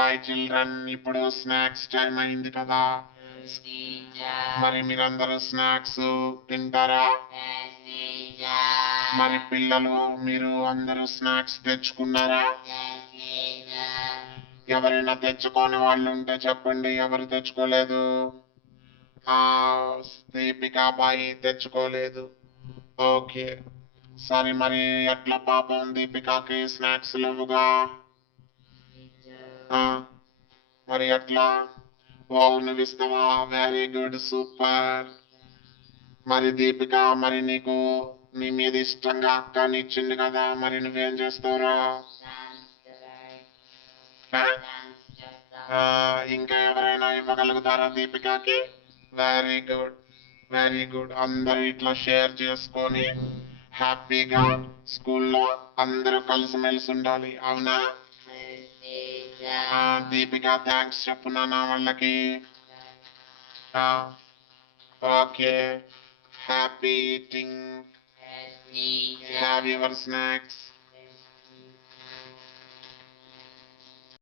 Hi children, ఇప్పుడు snacks time అయింది కదా. మరి మీరందరూ స్నాక్స్ తింటారా? మరి పిల్లలు మీరు అందరూ స్నాక్స్ తెచ్చుకున్నారా? ఎవరైనా తెచ్చుకోని వాళ్ళు ఉంటే చెప్పండి, ఎవరు తెచ్చుకోలేదు? దీపిక అబ్బాయి తెచ్చుకోలేదు. ఓకే, సరే. మరి ఎట్లా పాపం దీపికకి స్నాక్స్ లేవుగా? మరి ఎట్లా? ఓ, నువ్వు ఇస్తావా? Very good, super. మరి దీపిక, మరి నీకు నీ మీద ఇష్టంగా అక్కని ఇచ్చింది కదా, మరి నువ్వేం చేస్తావురా? ఇంకా ఎవరైనా ఇవ్వగలుగుతారా దీపికకి? Very good, very good. అందరూ ఇట్లా షేర్ చేసుకొని హ్యాపీగా స్కూల్లో అందరూ కలిసిమెలిసి ఉండాలి, అవునా? దీపిక థ్యాంక్స్ చెప్పు నాన్న వాళ్ళకి. Okay, happy eating. Have your snacks.